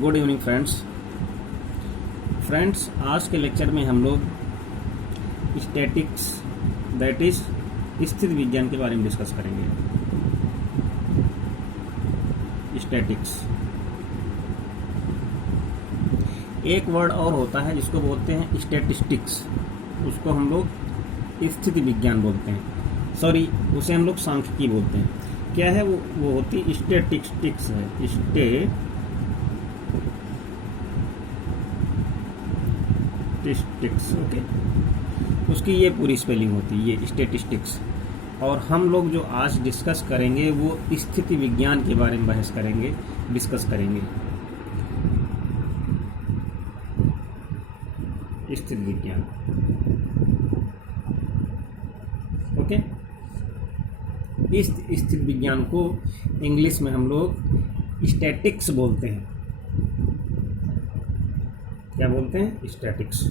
Good evening friends आज के lecture में हम लोग स्टैटिक्स दैट इज स्थिति विज्ञान के बारे में डिस्कस करेंगे। स्टैटिक्स एक वर्ड और होता है जिसको बोलते हैं स्टैटिस्टिक्स, उसको हम लोग स्थिति विज्ञान बोलते हैं, सॉरी उसे हम लोग सांख्यिकी बोलते हैं। क्या है वो होती स्टैटिस्टिक्स है, स्टैटिस्टिक्स, ओके। उसकी ये पूरी स्पेलिंग होती है, ये स्टैटिस्टिक्स। और हम लोग जो आज डिस्कस करेंगे वो स्थिति विज्ञान के बारे में बहस करेंगे, डिस्कस करेंगे। स्थिति विज्ञान, ओके। इस स्थिति विज्ञान को इंग्लिश में हम लोग स्टैटिक्स बोलते हैं। क्या बोलते हैं? स्टैटिक्स।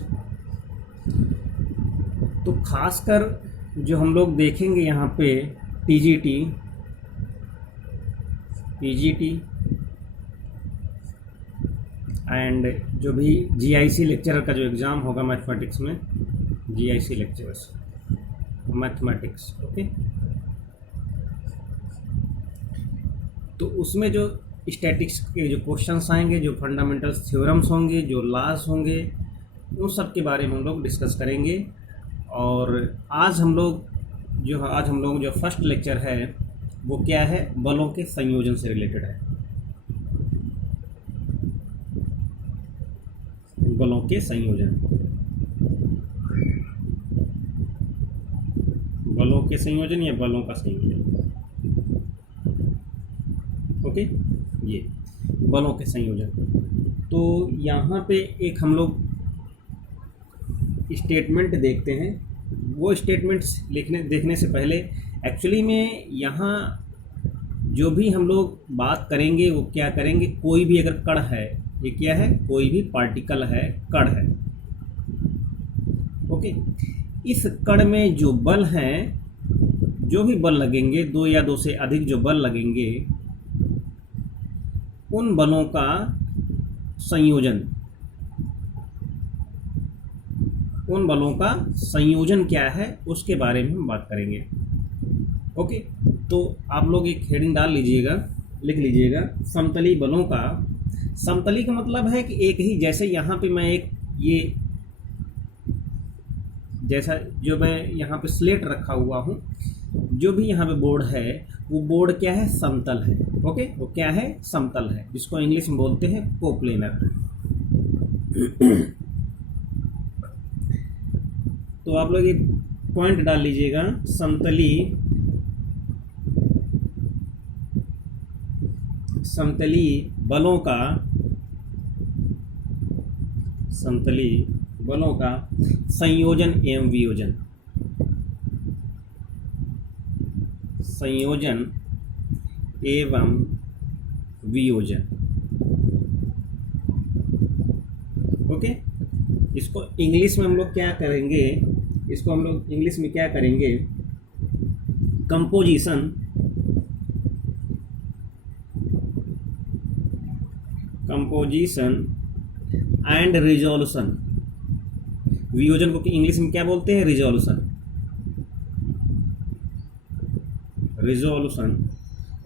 तो खासकर जो हम लोग देखेंगे यहाँ पे टीजीटी एंड जो भी जीआईसी लेक्चरर का जो एग्ज़ाम होगा मैथमेटिक्स में, जीआईसी लेक्चरर्स मैथमेटिक्स, ओके। तो उसमें जो स्टैटिक्स के जो क्वेश्चंस आएंगे, जो फंडामेंटल थ्योरम्स होंगे, जो लॉज होंगे, उन सब के बारे में हम लोग डिस्कस करेंगे। और आज हम लोग जो फर्स्ट लेक्चर है वो क्या है? बलों के संयोजन से रिलेटेड है। बलों के संयोजन, बलों के संयोजन या बलों का संयोजन, ओके। ये बलों के संयोजन। तो यहाँ पे एक हम लोग स्टेटमेंट देखते हैं। वो स्टेटमेंट्स देखने से पहले एक्चुअली में यहाँ जो भी हम लोग बात करेंगे वो क्या करेंगे, कोई भी अगर कण है, ये क्या है? कोई भी पार्टिकल है, कण है, ओके। इस कण में जो बल हैं, जो भी बल लगेंगे, दो या दो से अधिक जो बल लगेंगे, उन बलों का संयोजन क्या है उसके बारे में हम बात करेंगे, ओके। तो आप लोग एक हेडिंग डाल लीजिएगा, लिख लीजिएगा, समतली बलों का। समतली का मतलब है कि एक ही, जैसे यहाँ पे मैं एक ये जैसा जो मैं यहाँ पे स्लेट रखा हुआ हूँ, जो भी यहाँ पे बोर्ड है वो बोर्ड क्या है? समतल है, ओके। वो क्या है? समतल है, जिसको इंग्लिश में बोलते हैं कोप्लेनर। तो आप लोग एक पॉइंट डाल लीजिएगा, समतली बलों का संयोजन एवं वियोजन, ओके। इसको इंग्लिश में हम लोग क्या करेंगे? Composition and resolution. वियोजन को इंग्लिश में क्या बोलते हैं? Resolution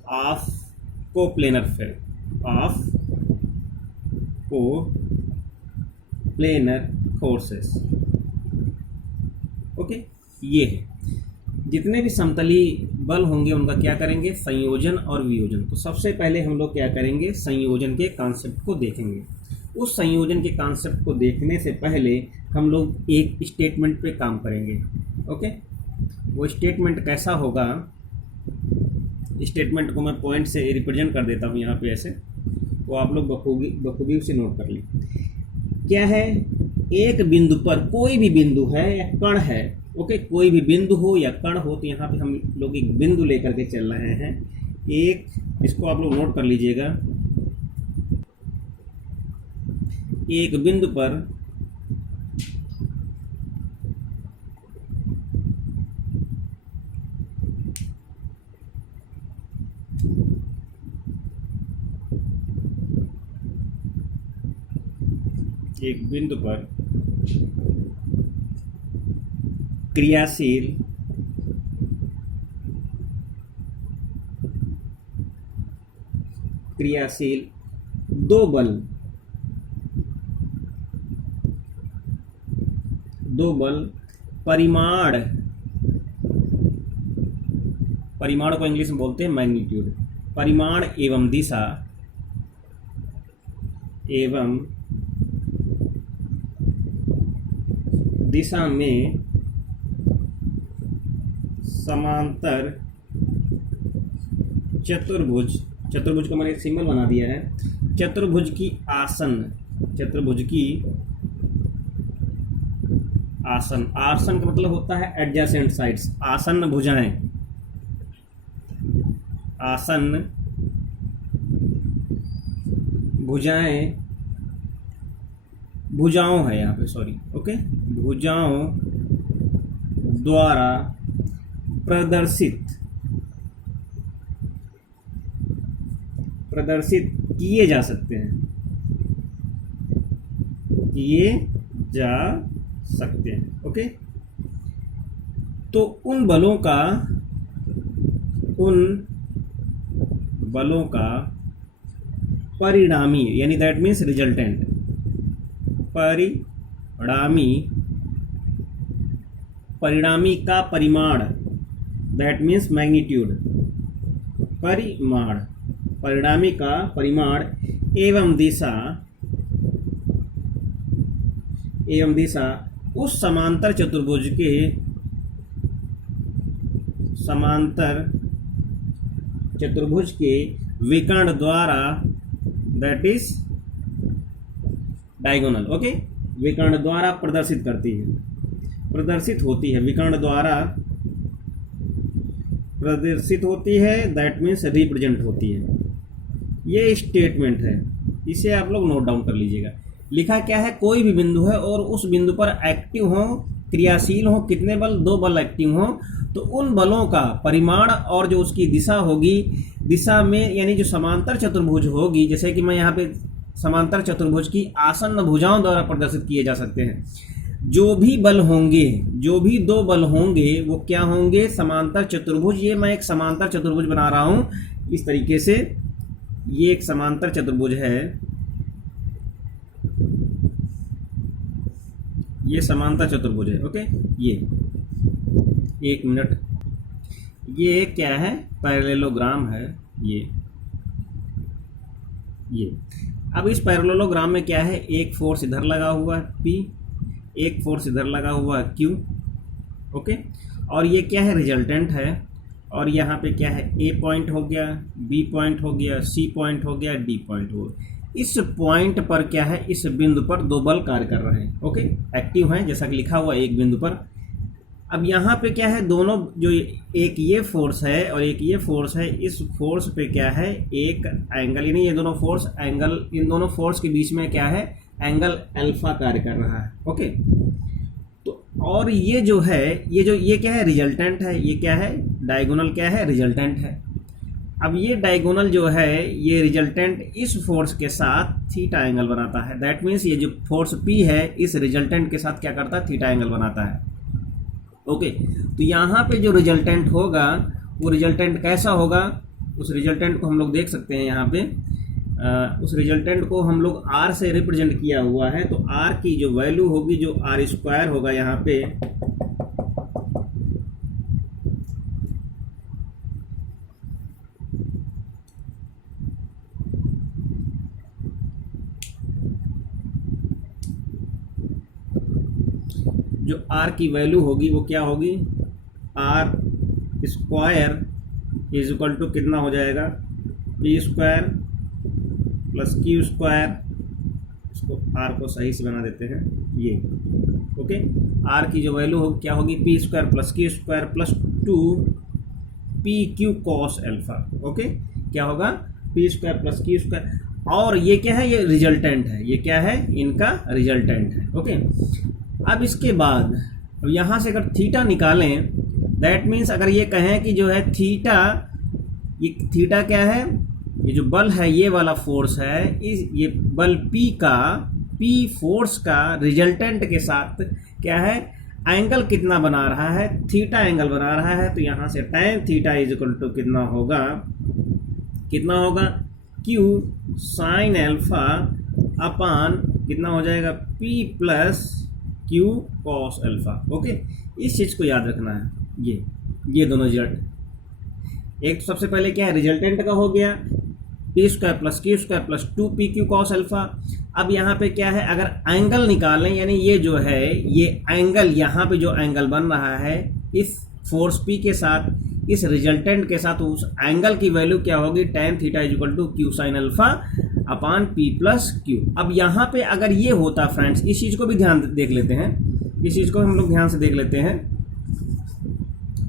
of coplanar forces, okay. ये है, जितने भी समतली बल होंगे उनका क्या करेंगे? संयोजन और वियोजन। तो सबसे पहले हम लोग क्या करेंगे? संयोजन के कॉन्सेप्ट को देखेंगे। उस संयोजन के कॉन्सेप्ट को देखने से पहले हम लोग एक स्टेटमेंट पे काम करेंगे, ओके। वो स्टेटमेंट कैसा होगा? स्टेटमेंट को मैं पॉइंट से रिप्रेजेंट कर देता हूँ यहाँ पे ऐसे, वो आप लोग बखूबी उसे नोट कर ली। क्या है? एक बिंदु पर, कोई भी बिंदु है या कण है, ओके, कोई भी बिंदु हो या कण हो, तो यहाँ पे हम लोग एक बिंदु लेकर के चल रहे हैं। इसको आप लोग नोट कर लीजिएगा। एक बिंदु पर एक बिंदु पर क्रियाशील दो बल परिमाण को इंग्लिश में बोलते हैं मैग्नीट्यूड। परिमाण एवं दिशा में समांतर चतुर्भुज को मैंने एक सिंबल बना दिया है। चतुर्भुज की आसन का मतलब होता है एडजेसेंट साइड्स, आसन्न भुजाओं है यहाँ पे, सॉरी, ओके, भुजाओं द्वारा प्रदर्शित किए जा सकते हैं, ओके। तो उन बलों का परिणामी, यानी दैट मीन्स रिजल्टेंट, परिणामी का परिमाण, दैट मीन्स मैग्नीट्यूड, परिणामी का परिमाण एवं दिशा उस समांतर चतुर्भुज के विकर्ण द्वारा, दैट इज डायगोनल, ओके, विकर्ण द्वारा प्रदर्शित होती है, विकर्ण द्वारा प्रदर्शित होती है, दैट मीन्स रिप्रेजेंट होती है। ये स्टेटमेंट है, इसे आप लोग नोट डाउन कर लीजिएगा। लिखा क्या है, कोई भी बिंदु है और उस बिंदु पर एक्टिव हो, क्रियाशील हो, कितने बल, 2 बल एक्टिव हो, तो उन बलों का परिमाण और जो उसकी दिशा होगी, दिशा में यानी जो समांतर चतुर्भुज होगी, जैसे कि मैं यहाँ पे समांतर चतुर्भुज की आसन्न भुजाओं द्वारा प्रदर्शित किए जा सकते हैं। जो भी 2 बल होंगे वो क्या होंगे, समांतर चतुर्भुज। ये मैं एक समांतर चतुर्भुज बना रहा हूँ इस तरीके से, ये एक समांतर चतुर्भुज है, ये समांतर चतुर्भुज है, ओके। ये 1 मिनट, ये क्या है, पैरेललोग्राम है ये। अब इस पैरेललोग्राम में क्या है, एक फोर्स इधर लगा हुआ है P, एक फोर्स इधर लगा हुआ है Q, ओके, और ये क्या है, रिजल्टेंट है। और यहाँ पे क्या है, A पॉइंट हो गया, B पॉइंट हो गया, C पॉइंट हो गया, D पॉइंट हो गया। इस पॉइंट पर क्या है, इस बिंदु पर 2 बल कार्य कर रहे हैं, ओके, एक्टिव हैं, जैसा कि लिखा हुआ है एक बिंदु पर। अब यहाँ पे क्या है, दोनों जो एक ये फोर्स है और एक ये फोर्स है, इस फोर्स पे क्या है, एक एंगल, यानी ये दोनों फोर्स एंगल, इन दोनों फोर्स के बीच में क्या है, एंगल अल्फा कार्य कर रहा है, ओके। तो और ये जो है, ये क्या है, रिजल्टेंट है, ये क्या है, डायगोनल क्या है, रिजल्टेंट है। अब ये डायगोनल जो है, ये रिजल्टेंट इस फोर्स के साथ थीटा एंगल बनाता है, दैट मीन्स ये जो फोर्स P है इस रिजल्टेंट के साथ क्या करता है, थीटा एंगल बनाता है, ओके। तो यहाँ पे जो रिजल्टेंट होगा वो रिजल्टेंट कैसा होगा, उस रिजल्टेंट को हम लोग देख सकते हैं यहाँ पे। उस रिजल्टेंट को हम लोग R से रिप्रेजेंट किया हुआ है, तो R की जो वैल्यू होगी, जो R² होगा यहाँ पे, जो R की वैल्यू होगी वो क्या होगी, R² इज इक्वल टू कितना हो जाएगा, P² प्लस Q², इसको R को सही से बना देते हैं, ये, ओके। R की जो वैल्यू होगी क्या होगी, P² plus Q² plus 2PQ cos alpha, okay. क्या होगा, P² प्लस Q², और ये क्या है, ये रिजल्टेंट है, ये क्या है, इनका रिजल्टेंट है, ओके। अब इसके बाद अब यहाँ से अगर थीटा निकालें, दैट मीन्स अगर ये कहें कि जो है थीटा, ये थीटा क्या है, ये जो बल है, ये वाला फोर्स है, इस ये बल P का पी फोर्स का रिजल्टेंट के साथ क्या है, एंगल कितना बना रहा है, थीटा एंगल बना रहा है। तो यहाँ से tan theta is equal to कितना होगा, Q साइन अल्फा अपान कितना हो जाएगा, P plus Q cos alpha. Okay, इस चीज़ को याद रखना है। ये दोनों रिजल्ट, एक तो सबसे पहले क्या है, रिजल्टेंट का हो गया P square plus Q square plus 2pq cos alpha. अब यहाँ पे क्या है, अगर एंगल निकालें, यानी ये जो है ये एंगल, यहाँ पे जो एंगल बन रहा है इस फोर्स p के साथ, इस रिजल्टेंट के साथ, उस एंगल की वैल्यू क्या होगी, tan theta is equal to Q sine alpha upon p plus Q. अब यहाँ पे अगर ये होता फ्रेंड्स, इस चीज़ को भी ध्यान देख लेते हैं, इस चीज़ को हम लोग ध्यान से देख लेते हैं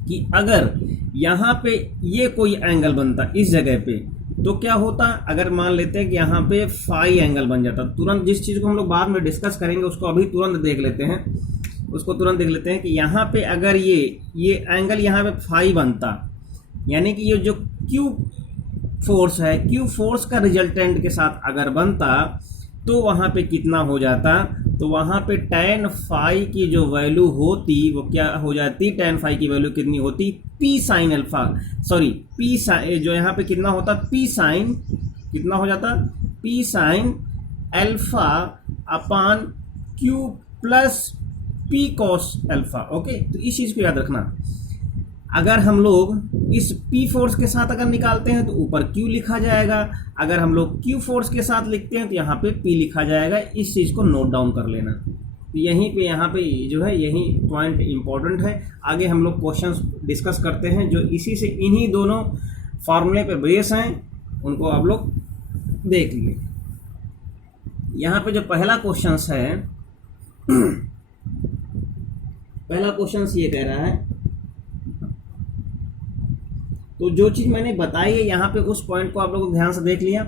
कि अगर यहाँ पे ये कोई एंगल बनता इस जगह पे, तो क्या होता, अगर मान लेते हैं कि यहाँ पे फाई एंगल बन जाता, तुरंत जिस चीज़ को हम लोग बाद में डिस्कस करेंगे उसको अभी तुरंत देख लेते हैं, कि यहाँ पे अगर ये एंगल यहाँ पे फाई बनता, यानी कि ये जो क्यू फोर्स है, क्यू फोर्स का रिजल्टेंट के साथ अगर बनता तो वहाँ पे कितना हो जाता, तो वहाँ पे tan फाई की जो वैल्यू होती वो क्या हो जाती, tan फाई की वैल्यू कितनी होती, p sine alpha, sorry p sine, जो यहाँ पे कितना होता, p साइन कितना हो जाता, p साइन अल्फा अपान q plus p cos alpha. Okay, तो इस चीज़ को याद रखना, अगर हम लोग इस P फोर्स के साथ अगर निकालते हैं तो ऊपर Q लिखा जाएगा, अगर हम लोग Q फोर्स के साथ लिखते हैं तो यहाँ पे P लिखा जाएगा। इस चीज़ को नोट डाउन कर लेना, तो यहीं पे यहाँ पे जो है यही पॉइंट इम्पोर्टेंट है। आगे हम लोग क्वेश्चंस डिस्कस करते हैं जो इसी से, इन्हीं दोनों फार्मूले पे बेस हैं, उनको आप लोग देख लीजिए। यहाँ पे जो पहला क्वेश्चन है, पहला क्वेश्चन ये कह रहा है, तो जो चीज़ मैंने बताई है यहाँ पे उस पॉइंट को आप लोगों को ध्यान से देख लिया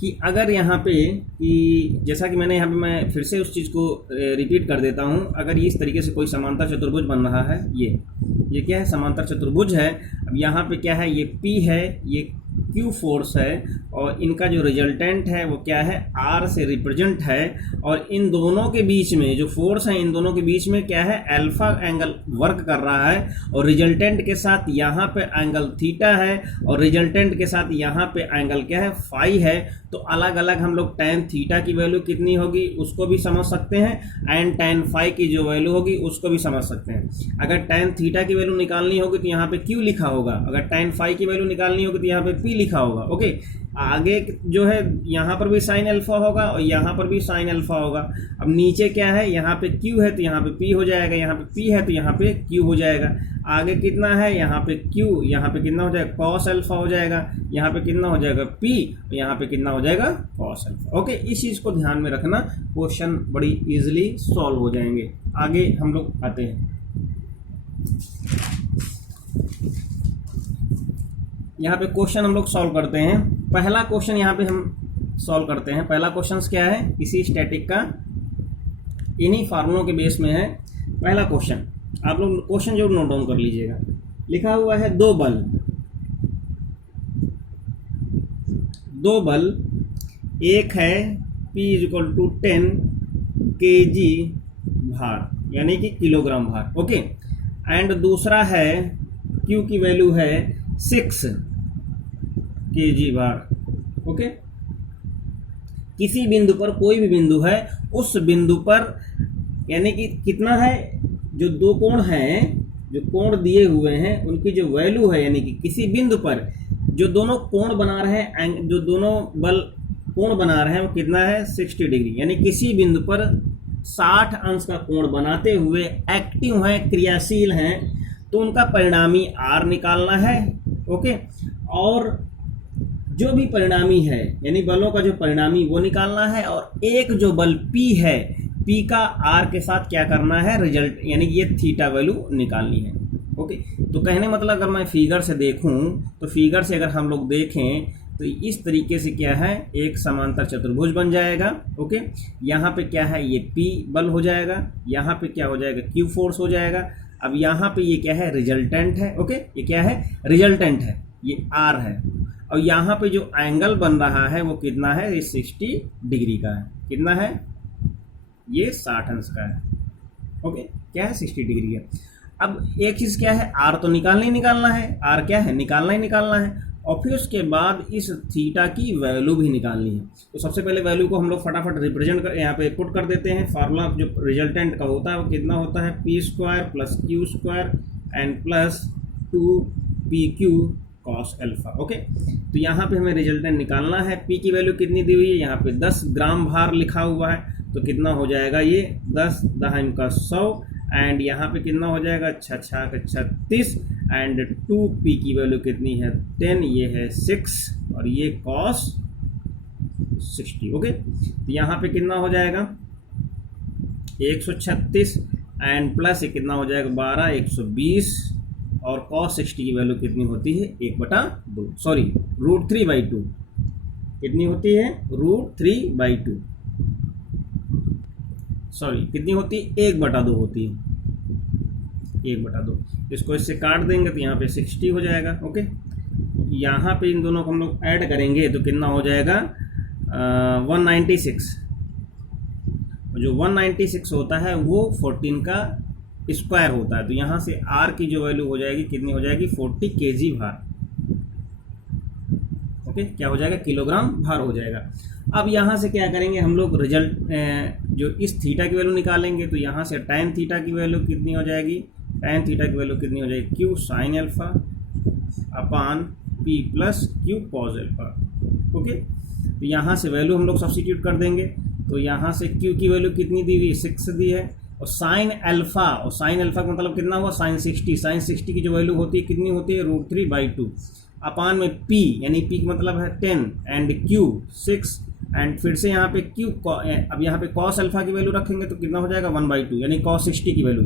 कि अगर यहाँ पे, कि जैसा कि मैंने यहाँ पे, मैं फिर से उस चीज़ को रिपीट कर देता हूँ, अगर इस तरीके से कोई समांतर चतुर्भुज बन रहा है, ये क्या है, समांतर चतुर्भुज है। अब यहाँ पे क्या है, ये P है, ये Q फोर्स है, और इनका जो रिजल्टेंट है वो क्या है, R से रिप्रेजेंट है, और इन दोनों के बीच में जो फोर्स है, इन दोनों के बीच में क्या है, अल्फा एंगल वर्क कर रहा है, और रिजल्टेंट के साथ यहाँ पे एंगल थीटा है, और रिजल्टेंट के साथ यहाँ पे एंगल क्या है, फाई है। तो अलग अलग हम लोग tan थीटा की वैल्यू कितनी होगी उसको भी समझ सकते हैं, एंड tan फाई की जो वैल्यू होगी उसको भी समझ सकते हैं। अगर tan थीटा की वैल्यू निकालनी होगी तो यहाँ पे Q लिखा होगा, अगर tan फाई की वैल्यू निकालनी होगी तो यहाँ पे P लिखा होगा। ओके, आगे जो है यहाँ पर भी साइन अल्फा होगा और यहाँ पर भी साइन अल्फा होगा। अब नीचे क्या है, यहाँ पे Q है तो यहाँ पे P हो जाएगा, यहाँ पे P है तो यहाँ पे Q हो जाएगा। आगे कितना है, यहाँ पे Q, यहाँ पे कितना हो जाएगा, कॉस अल्फा हो जाएगा, यहाँ पे कितना हो जाएगा P, यहाँ पे कितना हो जाएगा, कॉस अल्फा। ओके, इस चीज़ को ध्यान में रखना, क्वेश्चन बड़ी इजीली सॉल्व हो जाएंगे। आगे हम लोग आते हैं, यहाँ पे क्वेश्चन हम लोग सॉल्व करते हैं। पहला क्वेश्चन यहाँ पे हम सॉल्व करते हैं। पहला क्वेश्चन क्या है, किसी स्टैटिक का इन्हीं फार्मूलों के बेस में है। पहला क्वेश्चन आप लोग क्वेश्चन जरूर नोट डाउन कर लीजिएगा। लिखा हुआ है दो बल, एक है P इक्वल टू 10 kg भार, यानी कि किलोग्राम भार। ओके, एंड दूसरा है Q की वैल्यू है 6 kg भार। ओके, किसी बिंदु पर, कोई भी बिंदु है, उस बिंदु पर यानी कि कितना है, जो दो कोण हैं, जो कोण दिए हुए हैं उनकी जो वैल्यू है, यानी कि किसी बिंदु पर जो दोनों कोण बना रहे हैं, जो दोनों बल कोण बना रहे हैं वो कितना है, 60 डिग्री। यानी किसी बिंदु पर 60 अंश का कोण बनाते हुए एक्टिव हैं, क्रियाशील हैं, तो उनका परिणामी R निकालना है। ओके, और जो भी परिणामी है, यानी बलों का जो परिणामी वो निकालना है, और एक जो बल P है, P का R के साथ क्या करना है, रिजल्ट, यानी कि ये थीटा वैल्यू निकालनी है। ओके, तो कहने मतलब अगर मैं फिगर से देखूं, तो फिगर से अगर हम लोग देखें तो इस तरीके से क्या है, एक समांतर चतुर्भुज बन जाएगा। ओके, यहाँ पे क्या है, ये P बल हो जाएगा, यहाँ पे क्या हो जाएगा, Q फोर्स हो जाएगा। अब यहाँ पे ये क्या है, रिजल्टेंट है। ओके, ये क्या है, रिजल्टेंट है, ये R है, और यहाँ पे जो एंगल बन रहा है वो कितना है, ये 60 डिग्री का है। कितना है, ये 60 अंश का है। ओके, क्या है 60 डिग्री है। अब एक चीज़ क्या है, आर तो निकालना ही निकालना है, आर क्या है, निकालना ही निकालना है, और फिर उसके बाद इस थीटा की वैल्यू भी निकालनी है। तो सबसे पहले वैल्यू को हम लोग फटाफट रिप्रेजेंट कर यहाँ पे पुट कर देते हैं। फार्मूला जो रिजल्टेंट का होता है वो कितना होता है, P square plus Q square and plus 2pq cos alpha. Okay, तो यहाँ पे हमें रिजल्टेंट निकालना है। पी की वैल्यू कितनी दी हुई है, यहाँ पे 10 ग्राम भार लिखा हुआ है, तो कितना हो जाएगा ये 10 दहाई का 100, एंड यहाँ पे कितना हो जाएगा 36 एंड 2p की वैल्यू कितनी है 10, ये है 6 और ये कॉस 60। ओके, तो यहाँ पे कितना हो जाएगा 136 एंड प्लस ये कितना हो जाएगा 12, 120, और cos 60 की वैल्यू कितनी होती है 1/2, सॉरी √3/2, कितनी होती है √3/2, सॉरी कितनी होती है 1/2 होती है, 1/2। इसको इससे काट देंगे तो यहाँ पे 60 हो जाएगा। ओके, यहाँ पे इन दोनों को हम लोग ऐड करेंगे तो कितना हो जाएगा 196। जो 196 होता है वो 14 का स्क्वायर होता है, तो यहाँ से आर की जो वैल्यू हो जाएगी कितनी हो जाएगी 40 kg भार। ओके, क्या हो जाएगा किलोग्राम भार हो जाएगा। अब यहाँ से क्या करेंगे हम लोग रिजल्ट जो इस थीटा की वैल्यू निकालेंगे, तो यहाँ से tan थीटा की वैल्यू कितनी हो जाएगी, tan थीटा की वैल्यू कितनी हो जाएगी q sin alpha upon p plus q cos alpha. Okay, तो यहाँ से वैल्यू हम लोग सब्स्टिट्यूट कर देंगे, तो यहाँ से q की वैल्यू कितनी दी हुई 6 दी है, और साइन अल्फा, और साइन अल्फा का मतलब कितना हुआ sin 60, sin 60 की जो वैल्यू होती है कितनी होती है √3/2 अपान में p, यानी p का मतलब है 10 एंड q 6 एंड फिर से यहाँ पे q, अब यहाँ पे cos अल्फा की वैल्यू रखेंगे तो कितना हो जाएगा 1/2, यानी cos 60 की वैल्यू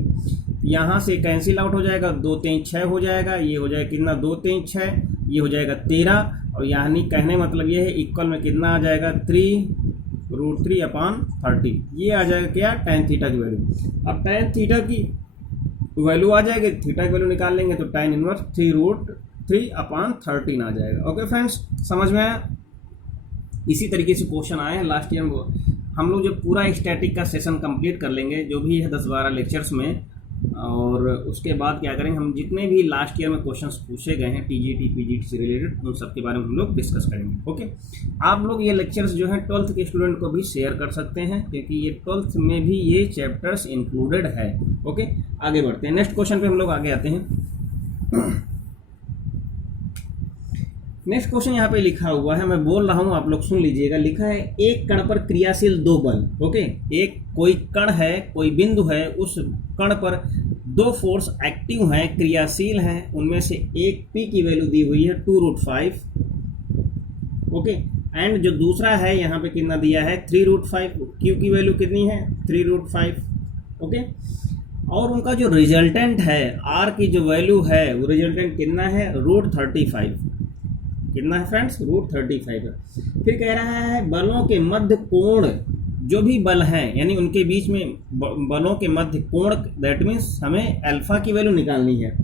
यहाँ से कैंसिल आउट हो जाएगा, 2 3 6 हो जाएगा, ये हो जाएगा कितना 2 3 6, ये हो जाएगा 13, और यानी कहने मतलब ये है इक्वल में कितना आ जाएगा 3√3/30, ये आ जाएगा क्या tan थीटा की वैल्यू। अब tan थीटा की वैल्यू आ जाएगी, थीटा की वैल्यू निकाल लेंगे तो tan इनवर्स 3√3/13 आ जाएगा। ओके फ्रेंड्स, समझ में आया। इसी तरीके से क्वेश्चन आए हैं लास्ट ईयर हम लोग जब पूरा स्टैटिक का सेशन कंप्लीट कर लेंगे जो भी है 10-12 लेक्चर्स में, और उसके बाद क्या करेंगे हम जितने भी लास्ट ईयर में क्वेश्चंस पूछे गए हैं टीजीटी पीजीटी से रिलेटेड उन सब के बारे में हम लोग डिस्कस करेंगे। ओके, आप लोग ये लेक्चर्स जो हैं 12th के स्टूडेंट को भी शेयर कर सकते हैं क्योंकि ये 12th में भी ये चैप्टर्स इंक्लूडेड है। ओके, आगे बढ़ते हैं, नेक्स्ट क्वेश्चन पे हम लोग आगे आते हैं। नेक्स्ट क्वेश्चन यहाँ पे लिखा हुआ है, मैं बोल रहा हूँ आप लोग सुन लीजिएगा। लिखा है एक कण पर क्रियाशील 2 बल। ओके, एक कोई कण है, कोई बिंदु है, उस कण पर 2 फोर्स एक्टिव हैं, क्रियाशील हैं, उनमें से एक पी की वैल्यू दी हुई है 2√5। ओके, एंड जो दूसरा है यहाँ पे कितना दिया है 3√5, क्यू की वैल्यू कितनी है 3√5। ओके, और उनका जो रिजल्टेंट है आर की जो वैल्यू है वो रिजल्टेंट कितना है √35, कितना है फ्रेंड्स √35 है। फिर कह रहा है बलों के मध्य कोण, जो भी बल हैं यानी उनके बीच में बलों के मध्य कोण, दैट मीन्स हमें अल्फा की वैल्यू निकालनी है,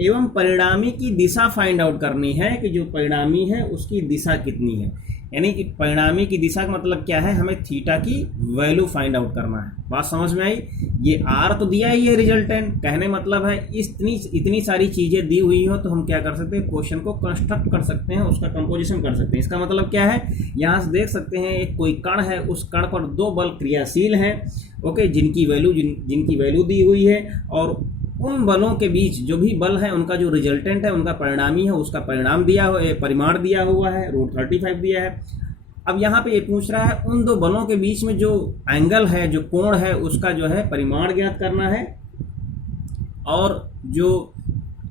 एवं परिणामी की दिशा फाइंड आउट करनी है कि जो परिणामी है उसकी दिशा कितनी है। यानी कि परिणामी की दिशा का मतलब क्या है, हमें थीटा की वैल्यू फाइंड आउट करना है। बात समझ में आई। ये आर तो दिया ही है रिजल्टेंट, कहने मतलब है इतनी सारी चीज़ें दी हुई हो तो हम क्या कर सकते हैं क्वेश्चन को कंस्ट्रक्ट कर सकते हैं, उसका कंपोजिशन कर सकते हैं। इसका मतलब क्या है, यहाँ से देख सकते हैं एक कोई कण है, उस कण पर 2 बल क्रियाशील हैं। ओके, जिनकी वैल्यू दी हुई है, और उन बलों के बीच जो भी बल है उनका जो रिजल्टेंट है, उनका परिणामी है, उसका परिणाम दिया हुआ है, परिमाण दिया हुआ है, √35 दिया है। अब यहाँ पे ये पूछ रहा है उन 2 बलों के बीच में जो एंगल है, जो कोण है, उसका जो है परिमाण ज्ञात करना है, और जो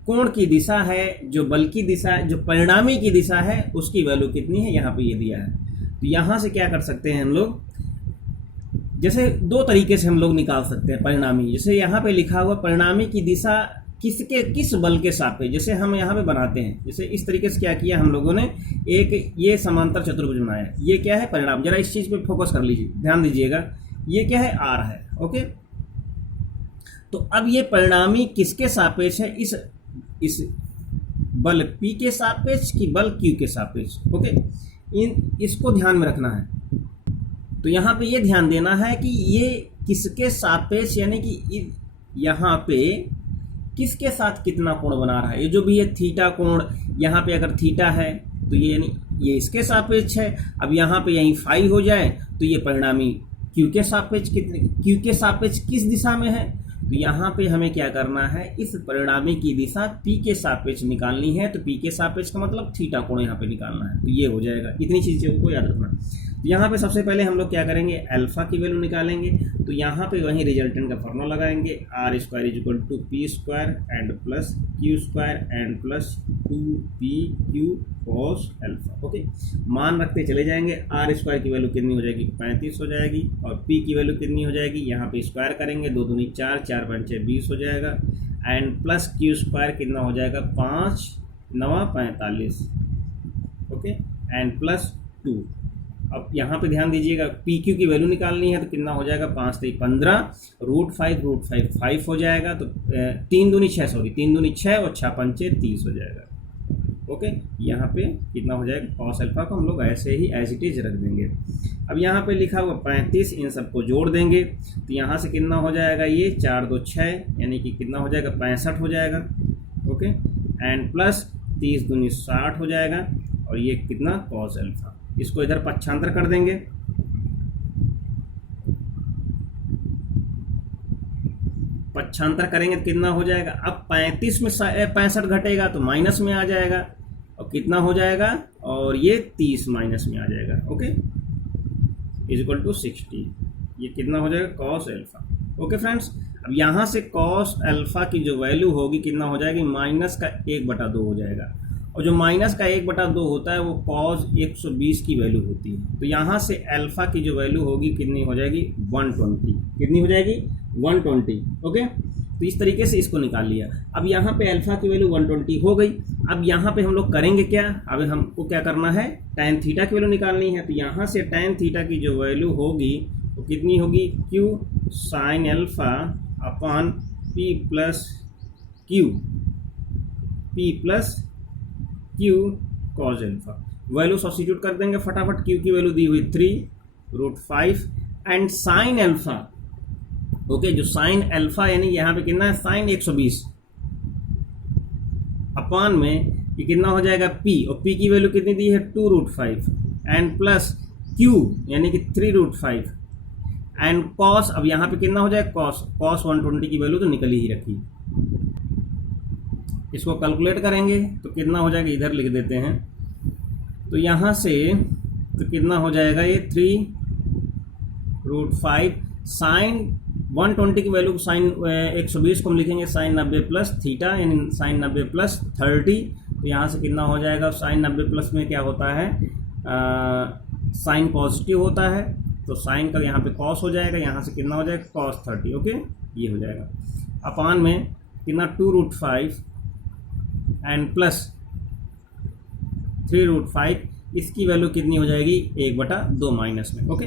कोण की दिशा है, जो बल की दिशा, जो परिणामी की दिशा है, उसकी वैल्यू कितनी है, यहाँ पे ये दिया है। तो यहाँ से क्या कर सकते हैं हम लोग, जैसे 2 तरीके से हम लोग निकाल सकते हैं परिणामी। जैसे यहाँ पे लिखा हुआ परिणामी की दिशा किस बल के सापेक्ष, जैसे हम यहाँ पे बनाते हैं, जैसे इस तरीके से क्या किया हम लोगों ने, एक ये समांतर चतुर्भुज बनाया, ये क्या है परिणाम। जरा इस चीज़ पे फोकस कर लीजिए, ध्यान दीजिएगा, ये क्या है आर है। ओके, तो अब ये परिणामी किसके सापेक्ष है, इस बल P के सापेक्ष कि बल Q के सापेक्ष। ओके, इसको ध्यान में रखना है। तो यहाँ पे ये ध्यान देना है कि ये किसके सापेक्ष, यानी कि यहाँ पे किसके साथ कितना कोण बना रहा है। ये जो भी है थीटा कोण, यहाँ पे अगर थीटा है तो ये यानी ये इसके सापेक्ष है। अब यहाँ पे यहीं फाई हो जाए तो ये परिणामी क्यू के सापेक्ष क्यू के सापेक्ष किस दिशा में है, तो यहाँ पे हमें क्या करना है, इस परिणामी की दिशा पी के सापेक्ष निकालनी है। तो पी के सापेक्ष का मतलब थीटा कोण यहाँ पे निकालना है, तो ये हो जाएगा। इतनी चीज़ों को याद रखना। तो यहाँ पे सबसे पहले हम लोग क्या करेंगे, अल्फा की वैल्यू निकालेंगे। तो यहाँ पे वहीं रिजल्टेंट का फॉर्मूला लगाएंगे, R square is equal to P square and plus Q square and plus 2pq cos alpha. Okay, मान रखते चले जाएंगे। आर स्क्वायर की वैल्यू कितनी हो जाएगी, 35 हो जाएगी, और पी की वैल्यू कितनी हो जाएगी, यहाँ पे स्क्वायर करेंगे, 2 दूनी 4, 4 5 6 20 हो जाएगा, एंड प्लस क्यू स्क्वायर कितना हो जाएगा, 5 9 45। Okay, and plus 2। अब यहाँ पे ध्यान दीजिएगा, पी क्यू की वैल्यू निकालनी है तो कितना हो जाएगा, 5 3 15, √5 5 हो जाएगा। तो 3 दूनी 6, सॉरी 3 दूनी 6 और 6 5 30 हो जाएगा। ओके, यहाँ पे कितना हो जाएगा, कॉस अल्फा को हम लोग ऐसे ही एज इट इज रख देंगे। अब यहाँ पे लिखा हुआ 35, इन सबको जोड़ देंगे तो यहाँ से कितना हो जाएगा, ये 4 2 6, यानी कि कितना हो जाएगा, 65 हो जाएगा। ओके, एंड प्लस 30 दूनी 60 हो जाएगा, और ये कितना, कॉस अल्फा। इसको इधर पक्षांतर कर देंगे, पक्षांतर करेंगे तो कितना हो जाएगा, अब 35 में 65 घटेगा तो माइनस में आ जाएगा, और कितना हो जाएगा, और ये 30 माइनस में आ जाएगा। ओके, इज इक्वल टू 60, ये कितना हो जाएगा, कॉस अल्फा। ओके फ्रेंड्स, अब यहाँ से कॉस अल्फा की जो वैल्यू होगी कितना हो जाएगी, माइनस का 1/2 हो जाएगा, और जो माइनस का 1/2 होता है वो कॉस 120 की वैल्यू होती है। तो यहाँ से अल्फा की जो वैल्यू होगी कितनी हो जाएगी, 120। कितनी हो जाएगी, 120। ओके, तो इस तरीके से इसको निकाल लिया। अब यहाँ पे अल्फा की वैल्यू 120 हो गई। अब यहाँ पे हम लोग करेंगे क्या, अब हमको क्या करना है, tan थीटा की वैल्यू निकालनी है। तो यहाँ से tan थीटा की जो वैल्यू होगी वो कितनी होगी, q sin alpha upon p plus q cos alpha. Value substitute कर देंगे फटाफट। q की वैल्यू दी हुई 3√5 एंड साइन अल्फा। ओके, जो साइन अल्फा यानी यहाँ पे कितना है, साइन 120 अपॉन में ये कितना हो जाएगा, p, और p की वैल्यू कितनी दी है, 2√5 एंड प्लस q यानी कि 3√5 एंड कॉस। अब यहाँ पे कितना हो जाएगा, कॉस 120 की वैल्यू तो निकल ही रखी। इसको कैलकुलेट करेंगे तो कितना हो जाएगा, इधर लिख देते हैं। तो यहाँ से तो कितना हो जाएगा, ये 3√5 साइन 120 की वैल्यू, साइन 120 को हम लिखेंगे साइन 90 प्लस थीटा, यानी साइन 90 प्लस 30। तो यहाँ से कितना हो जाएगा, साइन 90 प्लस में क्या होता है, साइन पॉजिटिव होता है, तो साइन का यहाँ पे कॉस हो जाएगा, यहाँ से कितना हो जाएगा, कॉस 30। ओके, ये हो जाएगा अपान में कितना, 2√5 एंड प्लस 3√5, इसकी वैल्यू कितनी हो जाएगी, 1/2 माइनस में। ओके,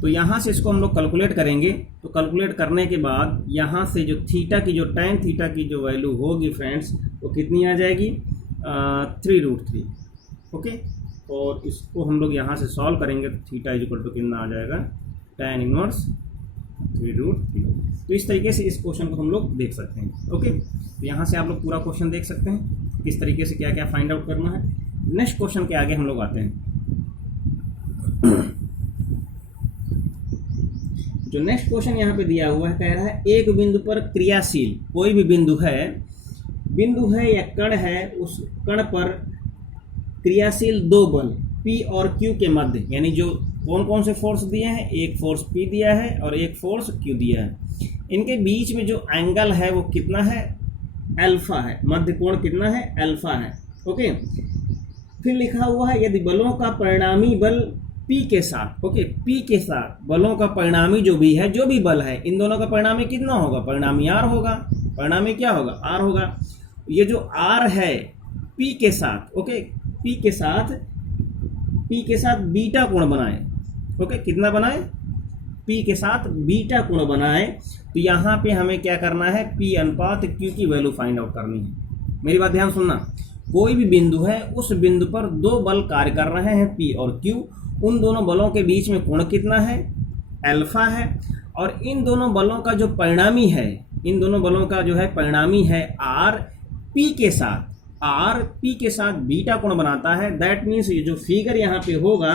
तो यहाँ से इसको हम लोग कैलकुलेट करेंगे। तो कैलकुलेट करने के बाद यहाँ से जो थीटा की, जो tan थीटा की जो वैल्यू होगी फ्रेंड्स, वो कितनी आ जाएगी, 3√3। ओके, और इसको हम लोग यहाँ से सॉल्व करेंगे तो थीटा इज इक्वल टू कितना आ जाएगा, tan इनवर्स 3√3। तो इस तरीके से इस क्वेश्चन को हम लोग देख सकते हैं। ओके, तो यहाँ से आप लोग पूरा क्वेश्चन देख सकते हैं किस तरीके से क्या क्या फाइंड आउट करना है। नेक्स्ट क्वेश्चन के आगे हम लोग आते हैं। जो नेक्स्ट क्वेश्चन यहाँ पे दिया हुआ है, कह रहा है एक बिंदु पर क्रियाशील कोई भी बिंदु है या कण है, उस कण पर क्रियाशील 2 बल P और Q के मध्य, यानी जो कौन कौन से फोर्स दिए हैं, एक फोर्स P दिया है और एक फोर्स Q दिया है, इनके बीच में जो एंगल है वो कितना है, अल्फा है। मध्य कोण कितना है, अल्फा है। ओके, फिर लिखा हुआ है यदि बलों का परिणामी बल P के साथ, ओके, P के साथ बलों का परिणामी जो भी है, जो भी बल है, इन दोनों का परिणामी कितना होगा, परिणामी R होगा। परिणामी क्या होगा, R होगा। ये जो R है P के साथ, ओके, P के साथ बीटा कोण बनाए। ओके, कितना बनाए, P के साथ बीटा कोण बनाए। तो यहाँ पे हमें क्या करना है, P अनुपात Q की वैल्यू फाइंड आउट करनी है। मेरी बात ध्यान सुनना, कोई भी बिंदु है, उस बिंदु पर 2 बल कार्य कर रहे हैं P और Q, उन दोनों बलों के बीच में कोण कितना है, अल्फा है, और इन दोनों बलों का जो परिणामी है, इन दोनों बलों का जो है परिणामी है आर पी के साथ बीटा कोण बनाता है। दैट मीन्स ये जो फिगर यहाँ पे होगा,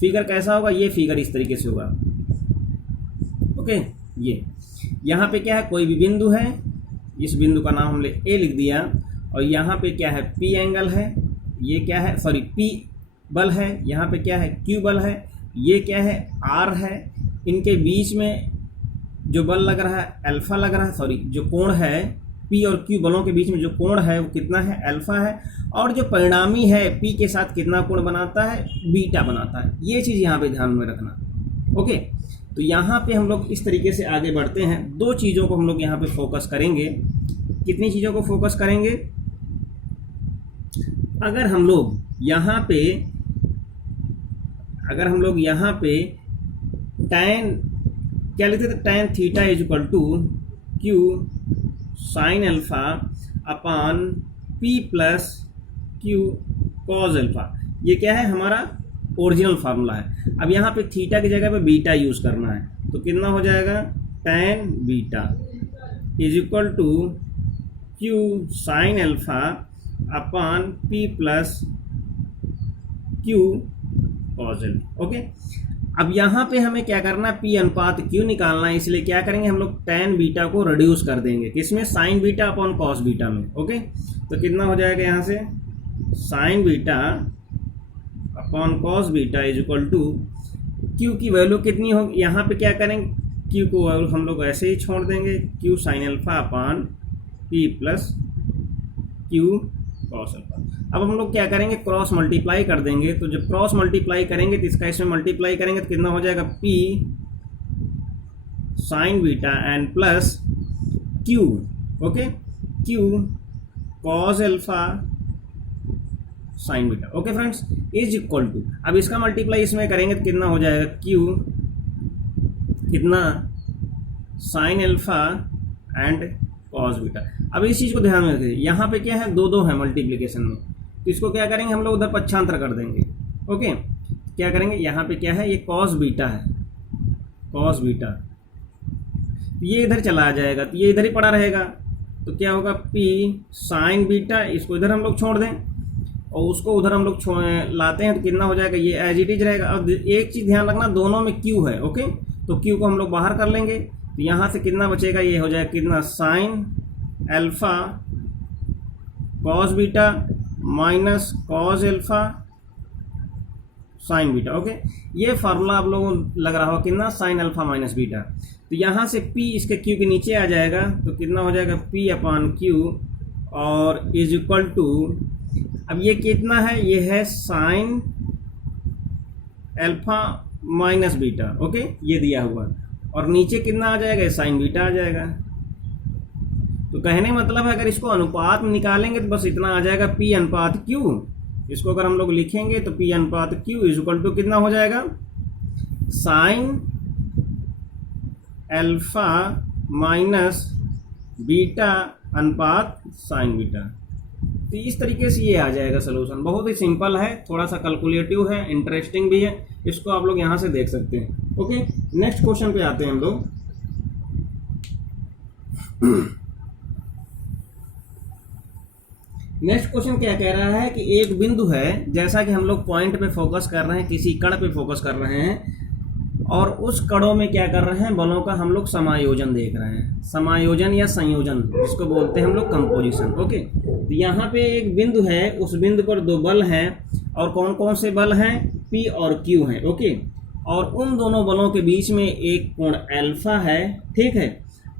फिगर कैसा होगा, ये फिगर इस तरीके से होगा। ओके, ये यहाँ पे क्या है, कोई भी बिंदु है, इस बिंदु का नाम हमने ए लिख दिया, और यहाँ पे क्या है, पी एंगल है, ये क्या है, सॉरी पी बल है, यहाँ पे क्या है, क्यू बल है, ये क्या है, आर है, इनके बीच में जो बल लग रहा है अल्फा लग रहा है, सॉरी जो कोण है पी और क्यू बलों के बीच में जो कोण है वो कितना है, अल्फा है, और जो परिणामी है पी के साथ कितना कोण बनाता है, बीटा बनाता है। ये चीज़ यहाँ पे ध्यान में रखना। ओके, तो यहाँ पे हम लोग इस तरीके से आगे बढ़ते हैं। दो चीज़ों को हम लोग यहाँ पे फोकस करेंगे। कितनी चीज़ों को फोकस करेंगे, अगर हम लोग यहाँ पे टैन क्या लिखते थे, tan theta is equal to Q sine alpha upon P plus Q cos alpha. ये क्या है, हमारा ओरिजिनल फार्मूला है। अब यहाँ पे थीटा की जगह पे बीटा यूज़ करना है, तो कितना हो जाएगा, tan beta is equal to Q sine alpha upon P plus Q cos alpha. Okay, अब यहाँ पे हमें क्या करना है, पी अनुपात क्यू निकालना है, इसलिए क्या करेंगे हम लोग, टैन बीटा को रिड्यूस कर देंगे, किसमें, sine beta upon cos beta में। ओके, तो कितना हो जाएगा यहाँ से, sine beta upon cos beta is equal to Q की वैल्यू कितनी होगी, यहाँ पे क्या करेंगे, क्यू को हम लोग ऐसे ही छोड़ देंगे, Q sine alpha upon P plus Q cos alpha. अब हम लोग क्या करेंगे, क्रॉस मल्टीप्लाई कर देंगे, तो जब क्रॉस मल्टीप्लाई करेंगे तो इसका इसमें मल्टीप्लाई करेंगे तो कितना हो जाएगा, P sine beta and plus Q, okay, Q cos alpha sine beta. Okay friends, is equal to, अब इसका मल्टीप्लाई इसमें करेंगे तो कितना हो जाएगा, क्यू कितना, sine alpha and cos beta. अब इस चीज़ को ध्यान में रखिए, यहाँ पे क्या है, दो है मल्टीप्लिकेशन में, तो इसको क्या करेंगे हम लोग उधर पक्षांतर कर देंगे। ओके, क्या करेंगे, यहाँ पे क्या है, ये कॉस बीटा है, कॉस बीटा, ये इधर चला आ जाएगा तो ये इधर ही पड़ा रहेगा, तो क्या होगा, पी साइन बीटा, इसको इधर हम लोग छोड़ दें और उसको उधर हम लोग लाते हैं तो कितना हो जाएगा, ये एज इट इज रहेगा। अब एक चीज़ ध्यान रखना, दोनों में क्यू है। ओके, तो क्यू को हम लोग बाहर कर लेंगे, तो यहाँ से कितना बचेगा, ये हो जाएगा कितना, sine alpha cos beta minus cos alpha sine beta. Okay, ये फार्मूला आप लोगों को लग रहा हो कितना, साइन अल्फा माइनस बीटा, तो यहाँ से P इसके Q के नीचे आ जाएगा, तो कितना हो जाएगा, P अपान Q और इज इक्वल टू, अब ये कितना है, ये है sine alpha minus beta. Okay, ये दिया हुआ, और नीचे कितना आ जाएगा, साइन बीटा आ जाएगा। तो कहने मतलब है, अगर इसको अनुपात में निकालेंगे तो बस इतना आ जाएगा, P अनुपात Q। इसको अगर हम लोग लिखेंगे तो P अनुपात Q इज इक्वल टू कितना हो जाएगा, साइन अल्फा माइनस बीटा अनुपात साइन बीटा। तो इस तरीके से ये आ जाएगा सलूशन। बहुत ही सिंपल है, थोड़ा सा कैलकुलेटिव है, इंटरेस्टिंग भी है, इसको आप लोग यहाँ से देख सकते हैं। ओके, नेक्स्ट क्वेश्चन पे आते हैं हम लोग। नेक्स्ट क्वेश्चन क्या कह रहा है कि एक बिंदु है, जैसा कि हम लोग पॉइंट पे फोकस कर रहे हैं, किसी कण पे फोकस कर रहे हैं, और उस कणों में क्या कर रहे हैं, बलों का हम लोग समायोजन देख रहे हैं, समायोजन या संयोजन जिसको बोलते हैं हम लोग कंपोजिशन। ओके, तो यहाँ पे एक बिंदु है, उस बिंदु पर दो बल हैं, और कौन कौन से बल हैं, P और Q हैं। ओके, और उन दोनों बलों के बीच में एक कोण अल्फा है, ठीक है।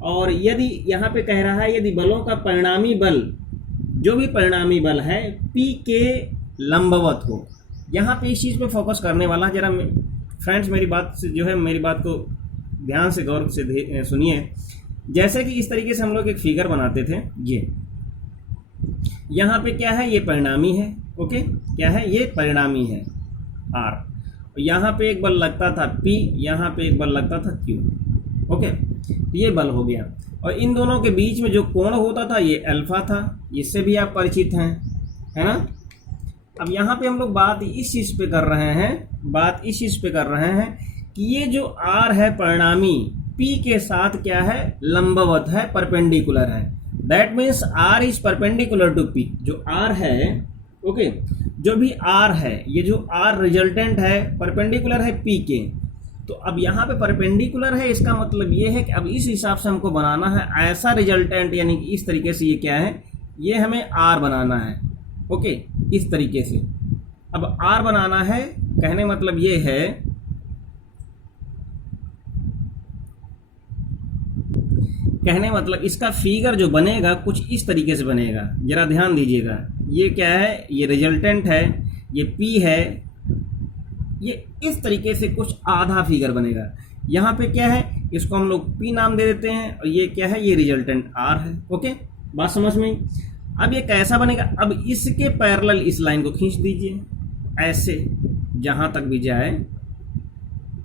और यदि यहाँ पे कह रहा है, यदि बलों का परिणामी बल, जो भी परिणामी बल है, P के लंबवत हो, यहाँ पे इस चीज़ पे फोकस करने वाला। जरा फ्रेंड्स मेरी बात से जो है, मेरी बात को ध्यान से गौर से सुनिए। जैसे कि इस तरीके से हम लोग एक फिगर बनाते थे, ये यहाँ पे क्या है, ये परिणामी है। ओके, क्या है, ये परिणामी है R, यहाँ पे एक बल लगता था P, यहाँ पे एक बल लगता था Q। ओके, ये बल हो गया, और इन दोनों के बीच में जो कोण होता था ये अल्फा था, इससे भी आप परिचित हैं, है ना। अब यहाँ पे हम लोग बात इस चीज़ पे कर रहे हैं बात इस चीज पे कर रहे हैं कि ये जो R है परिणामी P के साथ क्या है, लंबवत है, परपेंडिकुलर है। That means R is perpendicular to P। जो R है, ओके, जो भी R है, ये जो R रिजल्टेंट है परपेंडिकुलर है P के। तो अब यहाँ पे परपेंडिकुलर है, इसका मतलब ये है कि अब इस हिसाब से हमको बनाना है ऐसा रिजल्टेंट, यानी कि इस तरीके से ये क्या है, ये हमें R बनाना है, ओके, इस तरीके से। अब R बनाना है, कहने मतलब ये है, कहने मतलब इसका फिगर जो बनेगा कुछ इस तरीके से बनेगा। जरा ध्यान दीजिएगा, ये क्या है, ये रिजल्टेंट है, ये P है, ये इस तरीके से कुछ आधा फिगर बनेगा। यहाँ पे क्या है, इसको हम लोग P नाम दे देते हैं, और ये क्या है, ये रिजल्टेंट R है। ओके, बात समझ में आई। अब ये कैसा बनेगा, अब इसके पैरेलल इस लाइन को खींच दीजिए ऐसे, जहाँ तक भी जाए,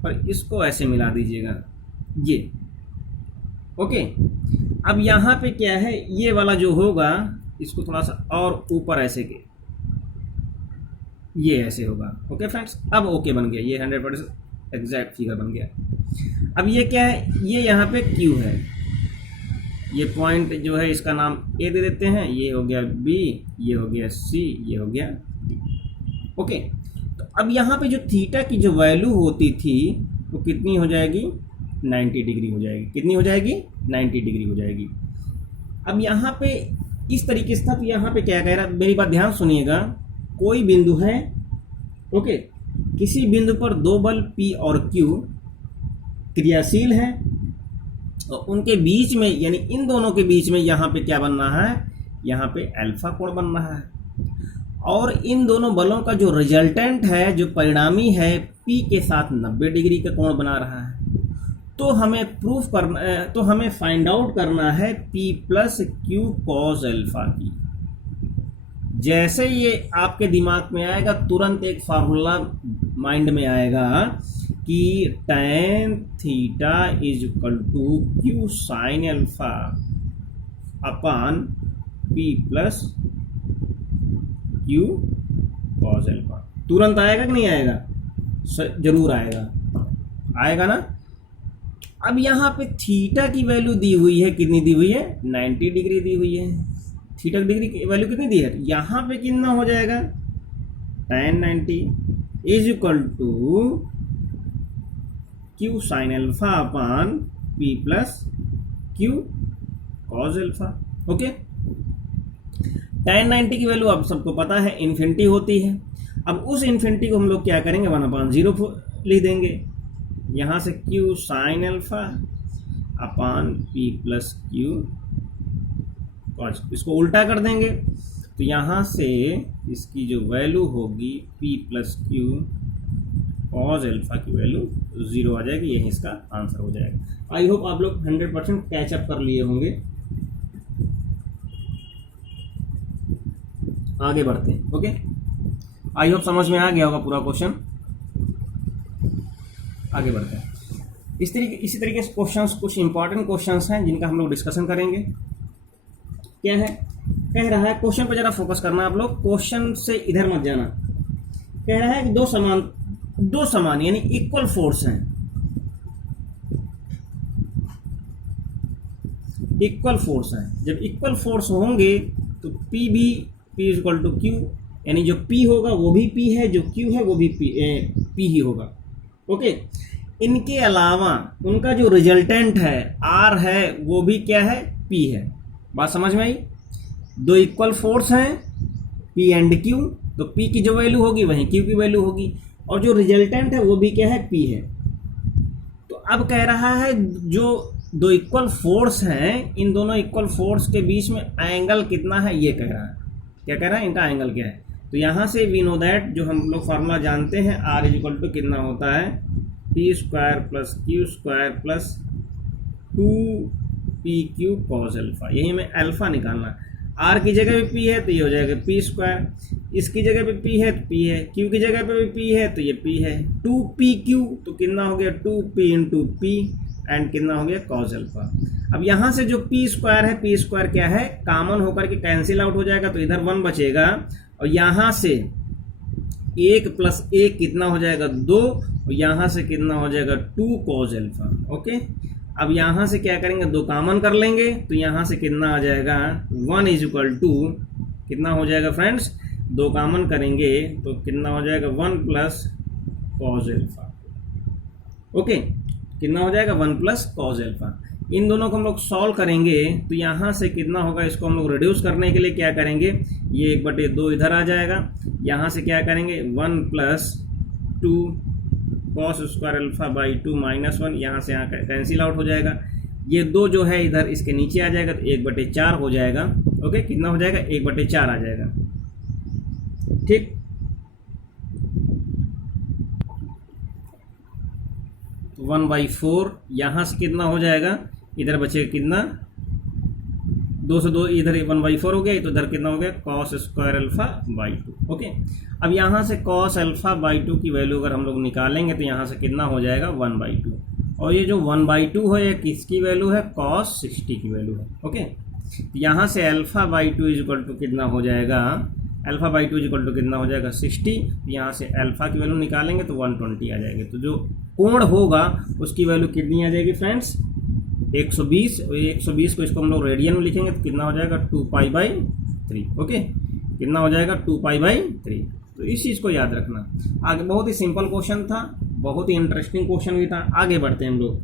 और इसको ऐसे मिला दीजिएगा, ये ओके। अब यहाँ पे क्या है, ये वाला जो होगा इसको थोड़ा सा और ऊपर ऐसे के, ये ऐसे होगा। ओके फ्रेंड्स, अब ओके बन गया, ये 100% एग्जैक्ट फिगर बन गया। अब ये क्या है, ये यहाँ पे Q है, ये पॉइंट जो है इसका नाम A दे देते हैं, ये हो गया B, ये हो गया C, ये हो गया D। ओके, तो अब यहाँ पे जो थीटा की जो वैल्यू होती थी वो कितनी हो जाएगी, 90 डिग्री हो जाएगी। कितनी हो जाएगी, 90 डिग्री हो जाएगी। अब यहाँ पे इस तरीके से था, तो यहाँ पे क्या कह रहा है, मेरी बात ध्यान सुनिएगा। कोई बिंदु है, ओके, किसी बिंदु पर दो बल P और Q क्रियाशील हैं, और उनके बीच में, यानी इन दोनों के बीच में यहाँ पे क्या बनना है, यहाँ पे अल्फा कोण बनना है। और इन दोनों बलों का जो रिजल्टेंट है, जो परिणामी है, P के साथ 90 डिग्री का कोण बना रहा है। तो हमें प्रूफ करना, तो हमें फाइंड आउट करना है P plus Q cos alpha की। जैसे ये आपके दिमाग में आएगा, तुरंत एक फार्मूला माइंड में आएगा कि tan theta is equal to Q sine alpha upon P plus Q cos alpha. तुरंत आएगा कि नहीं आएगा, जरूर आएगा, आएगा ना। अब यहाँ पे थीटा की वैल्यू दी हुई है, कितनी दी हुई है, 90 डिग्री दी हुई है। थीटा की डिग्री की वैल्यू कितनी दी है, यहाँ पे कितना हो जाएगा, tan 90 is equal to Q sine alpha upon P plus Q cos alpha. Okay, tan 90 की वैल्यू आप सबको पता है इन्फिनिटी होती है। अब उस इन्फिनिटी को हम लोग क्या करेंगे, 1/0 लिख देंगे। यहाँ से Q sine alpha upon P plus Q cos, इसको उल्टा कर देंगे, तो यहाँ से इसकी जो वैल्यू होगी P plus Q cos alpha की वैल्यू 0 आ जाएगी। यही इसका आंसर हो जाएगा। आई होप आप लोग 100% कैचअप कर लिए होंगे। आगे बढ़ते हैं। ओके, आई होप समझ में आ गया होगा पूरा क्वेश्चन। आगे बढ़ते हैं। इसी तरीके से क्वेश्चंस, कुछ इंपॉर्टेंट क्वेश्चंस हैं जिनका हम लोग डिस्कशन करेंगे। क्या है, कह रहा है, क्वेश्चन पे जरा फोकस करना आप लोग, क्वेश्चन से इधर मत जाना। कह रहा है कि दो समान यानी इक्वल फोर्स हैं, इक्वल फोर्स हैं। जब इक्वल फोर्स होंगे तो P is equal to Q, यानी जो P होगा वो भी P है, जो Q है वो भी P ही होगा। ओके, इनके अलावा उनका जो रिजल्टेंट है R है, वो भी क्या है, P है। बात समझ में आई। दो इक्वल फोर्स हैं P एंड Q, तो P की जो वैल्यू होगी वहीं Q की वैल्यू होगी, और जो रिजल्टेंट है वो भी क्या है, P है। तो अब कह रहा है जो दो इक्वल फोर्स हैं, इन दोनों इक्वल फोर्स के बीच में एंगल कितना है, ये कह रहा है। क्या कह रहा है, इनका एंगल क्या है। तो यहाँ से वी नो दैट, जो हम लोग फार्मूला जानते हैं, R इज इक्वल टू कितना होता है, P square plus Q square plus 2PQ cos alpha. यही हमें अल्फा निकालना है। R की जगह पे P है तो ये हो जाएगा P स्क्वायर, इसकी जगह पे P है तो P है, Q की जगह पे भी P है तो ये P है। 2PQ तो कितना हो गया, 2P इंटू P एंड कितना हो गया, कॉस अल्फा। अब यहाँ से जो P स्क्वायर है, P स्क्वायर क्या है, कॉमन होकर के कैंसिल आउट हो जाएगा, तो इधर 1 बचेगा, और यहाँ से 1 प्लस 1 कितना हो जाएगा 2, और यहाँ से कितना हो जाएगा 2 कॉस अल्फा। ओके, अब यहाँ से क्या करेंगे, 2 कॉमन कर लेंगे तो यहाँ से कितना आ जाएगा 1 इज इक्वल टू कितना हो जाएगा फ्रेंड्स, 2 कॉमन करेंगे तो कितना हो जाएगा 1 प्लस कॉस अल्फा। ओके, कितना हो जाएगा 1 प्लस कॉस अल्फा। इन दोनों को हम लोग सॉल्व करेंगे तो यहाँ से कितना होगा, इसको हम लोग रिड्यूस करने के लिए क्या करेंगे, ये 1/2 इधर आ जाएगा, यहाँ से क्या करेंगे 1 plus 2 cos square alpha by 2 minus 1, यहाँ से यहाँ कैंसिल आउट हो जाएगा, ये 2 जो है इधर इसके नीचे आ जाएगा तो 1/4 हो जाएगा। ओके, कितना हो जाएगा 1/4 आ जाएगा। ठीक, तो 1/4 यहाँ से कितना हो जाएगा, इधर बचेगा कितना 2 से 2 इधर 1/4 हो गया, तो इधर कितना हो गया cos square alpha by 2। Okay, अब यहाँ से कॉस अल्फा बाई 2 की वैल्यू अगर हम लोग निकालेंगे तो यहाँ से कितना हो जाएगा 1/2, और ये जो 1/2 है ये किसकी वैल्यू है, कॉस 60 की वैल्यू है। ओके, तो यहाँ से alpha by 2 is equal to कितना हो जाएगा, alpha by 2 is equal to कितना हो जाएगा 60, यहाँ से अल्फा की वैल्यू निकालेंगे तो 120 आ जाएगी। तो जो कोण होगा उसकी वैल्यू कितनी आ जाएगी फ्रेंड्स 120, और 120 को इसको हम लोग रेडियन में लिखेंगे तो कितना हो जाएगा 2π/3। ओके, कितना हो जाएगा 2π/3। तो इस चीज़ को याद रखना। आगे बहुत ही सिंपल क्वेश्चन था, बहुत ही इंटरेस्टिंग क्वेश्चन भी था। आगे बढ़ते हैं हम लोग।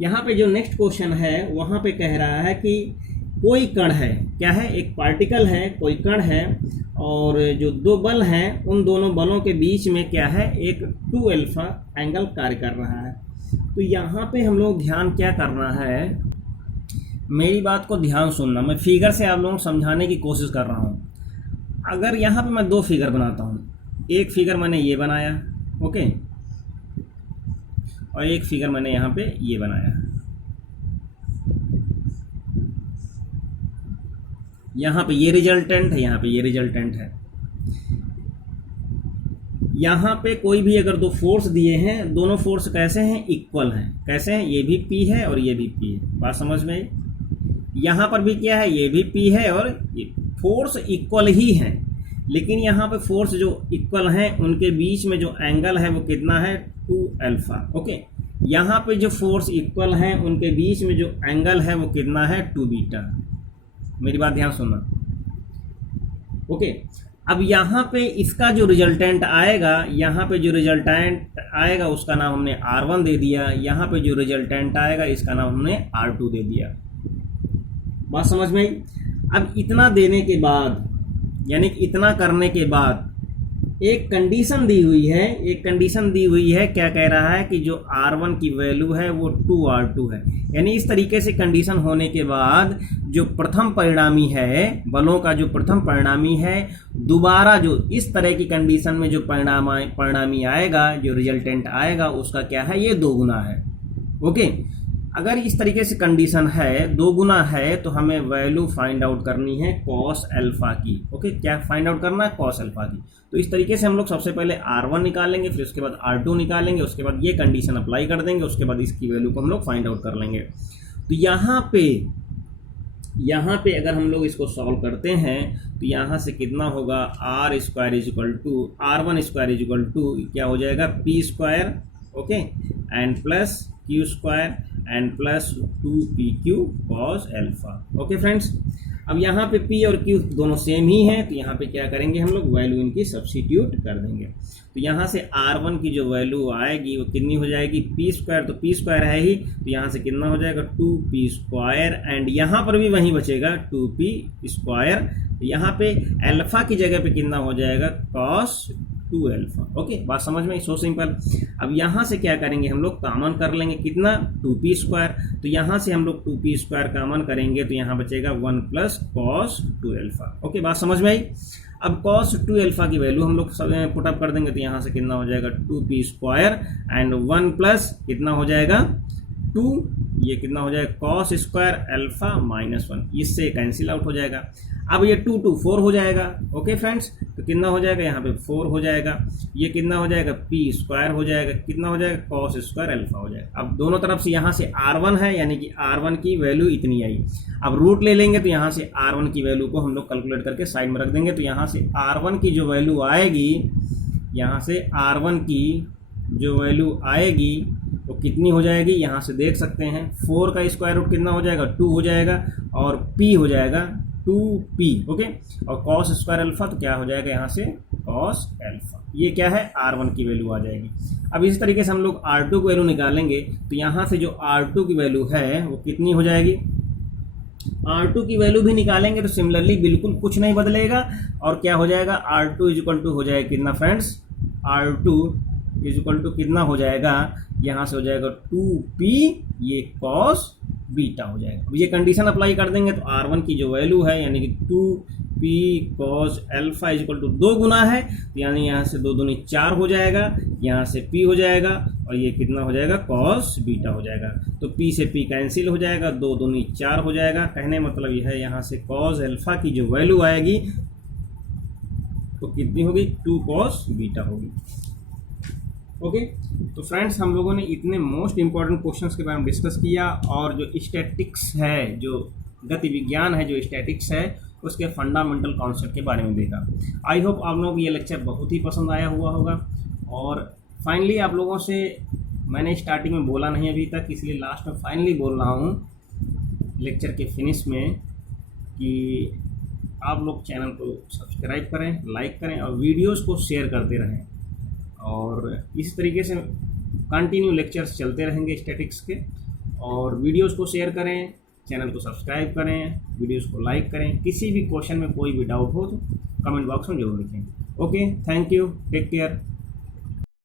यहाँ पे जो नेक्स्ट क्वेश्चन है वहाँ पे कह रहा है कि कोई कण है, क्या है, एक पार्टिकल है, कोई कण है, और जो 2 बल हैं उन दोनों बलों के बीच में क्या है, एक 2 अल्फा एंगल कार्य कर रहा है। तो यहाँ पे हम लोग ध्यान क्या करना है, मेरी बात को ध्यान सुनना, मैं फिगर से आप लोगों को समझाने की कोशिश कर रहा हूँ। अगर यहाँ पे मैं 2 फिगर बनाता हूँ, एक फिगर मैंने ये बनाया, ओके, और एक फिगर मैंने यहाँ पे ये बनाया, यहाँ पे ये रिजल्टेंट है, यहाँ पे ये रिजल्टेंट है। यहाँ पे कोई भी अगर 2 फोर्स दिए हैं, दोनों फोर्स कैसे हैं, इक्वल हैं। कैसे हैं, ये भी P है और ये भी P है, बात समझ में आई। यहाँ पर भी क्या है, ये भी P है और ये फोर्स इक्वल ही हैं, लेकिन यहाँ पे फोर्स जो इक्वल हैं उनके बीच में जो एंगल है वो कितना है 2 अल्फा। ओके, यहाँ पे जो फोर्स इक्वल हैं उनके बीच में जो एंगल है वो कितना है 2 बीटा। मेरी बात ध्यान सुनना। ओके, अब यहाँ पे इसका जो रिजल्टेंट आएगा, यहाँ पे जो रिजल्टेंट आएगा उसका नाम हमने R1 दे दिया, यहाँ पे जो रिजल्टेंट आएगा इसका नाम हमने R2 दे दिया। बात समझ में आई। अब इतना देने के बाद, यानी कि इतना करने के बाद एक कंडीशन दी हुई है, एक कंडीशन दी हुई है, क्या कह रहा है कि जो R1 की वैल्यू है वो 2R2 है। यानी इस तरीके से कंडीशन होने के बाद जो प्रथम परिणामी है, बलों का जो प्रथम परिणामी है, दोबारा जो इस तरह की कंडीशन में जो परिणामी आएगा, जो रिजल्टेंट आएगा, उसका क्या है, ये 2 गुना है। ओके, अगर इस तरीके से कंडीशन है 2 गुना है तो हमें वैल्यू फाइंड आउट करनी है कॉस अल्फा की। ओके, क्या फाइंड आउट करना है, कॉस अल्फा की। तो इस तरीके से हम लोग सबसे पहले R1 निकालेंगे, फिर उसके बाद R2 निकालेंगे, उसके बाद ये कंडीशन अप्लाई कर देंगे, उसके बाद इसकी वैल्यू को हम लोग फाइंड आउट कर लेंगे। तो यहाँ पे अगर हम लोग इसको सॉल्व करते हैं तो यहाँ से कितना होगा, R² is equal to R1² is equal to क्या हो जाएगा P², okay, and plus Q² and plus 2PQ cos alpha. Okay friends, अब यहाँ पे P और Q दोनों सेम ही हैं, तो यहाँ पे क्या करेंगे हम लोग, वैल्यू इनकी सब्स्टिट्यूट कर देंगे। तो यहाँ से R1 की जो वैल्यू आएगी वो कितनी हो जाएगी, P², तो P² है ही, तो यहाँ से कितना हो जाएगा 2P², एंड यहाँ पर भी वहीं बचेगा 2P²। यहाँ पे अल्फा की जगह पे कितना हो जाएगा cos 2 अल्फा। ओके, बात समझ में, सो सिंपल। अब यहाँ से क्या करेंगे हम लोग, कॉमन कर लेंगे, कितना 2P², तो यहाँ से हम लोग 2P² कॉमन करेंगे तो यहाँ बचेगा 1 प्लस cos 2 अल्फा। ओके, बात समझ में आई। अब cos 2 अल्फा की वैल्यू हम लोग सब पुटअप कर देंगे, तो यहाँ से कितना हो जाएगा 2P² एंड 1 प्लस कितना हो जाएगा 2, ये कितना हो जाएगा cos² अल्फा -1, इससे कैंसिल आउट हो जाएगा। अब ये 2 2 4 हो जाएगा। ओके फ्रेंड्स, तो कितना हो जाएगा, यहाँ पे 4 हो जाएगा, ये कितना हो जाएगा पी स्क्वायर हो जाएगा, कितना हो जाएगा कॉस स्क्वायर अल्फा हो जाएगा। अब दोनों तरफ से यहाँ से R1 है, यानी कि R1 की वैल्यू इतनी आई। अब रूट ले लेंगे तो यहाँ से R1 की वैल्यू को हम लोग कैलकुलेट करके साइड में रख देंगे। तो यहाँ से R1 की जो वैल्यू आएगी, यहाँ से R1 की जो वैल्यू आएगी वो कितनी हो जाएगी, यहाँ से देख सकते हैं 4 का स्क्वायर रूट कितना हो जाएगा 2 हो जाएगा, और p हो जाएगा 2p, ओके। और कॉस स्क्वायर अल्फा तो क्या हो जाएगा यहाँ से कॉस अल्फा, ये क्या है R1 की वैल्यू आ जाएगी। अब इसी तरीके से हम लोग R2 की वैल्यू निकालेंगे तो यहाँ से जो R2 की वैल्यू है वो कितनी हो जाएगी, R2 की वैल्यू भी निकालेंगे तो सिमिलरली बिल्कुल कुछ नहीं बदलेगा, और क्या हो जाएगा R2 इक्वल टू हो जाएगा कितना फ्रेंड्स, R2 इक्वल टू कितना हो जाएगा, यहाँ से हो जाएगा 2p, ये कॉस बीटा हो जाएगा। अब ये कंडीशन अप्लाई कर देंगे तो R1 की जो वैल्यू है यानी कि 2p cos alpha equal to 2 गुना है, तो यानी यहाँ से 2 दूनी 4 हो जाएगा, यहाँ से p हो जाएगा, और ये कितना हो जाएगा कॉस बीटा हो जाएगा। तो p से p कैंसिल हो जाएगा, 2 दूनी 4 हो जाएगा। कहने मतलब यह है यहाँ से कॉस अल्फा की जो वैल्यू आएगी तो कितनी होगी 2 कॉस बीटा होगी, ओके। तो फ्रेंड्स हम लोगों ने इतने मोस्ट इंपॉर्टेंट क्वेश्चंस के बारे में डिस्कस किया, और जो स्टैटिक्स है, जो गति विज्ञान है, जो स्टैटिक्स है, उसके फंडामेंटल कॉन्सेप्ट के बारे में देखा। आई होप आप लोगों को ये लेक्चर बहुत ही पसंद आया हुआ होगा। और फाइनली आप लोगों से मैंने स्टार्टिंग में बोला नहीं अभी तक, इसलिए लास्ट में फाइनली बोल रहा हूँ लेक्चर के फिनिश में कि आप लोग चैनल को सब्सक्राइब करें, लाइक करें और वीडियोज़ को शेयर करते रहें, और इस तरीके से कंटिन्यू लेक्चर्स चलते रहेंगे स्टैटिक्स के। और वीडियोस को शेयर करें, चैनल को सब्सक्राइब करें, वीडियोस को लाइक करें। किसी भी क्वेश्चन में कोई भी डाउट हो तो कमेंट बॉक्स में जरूर लिखें। Okay, thank you, take care.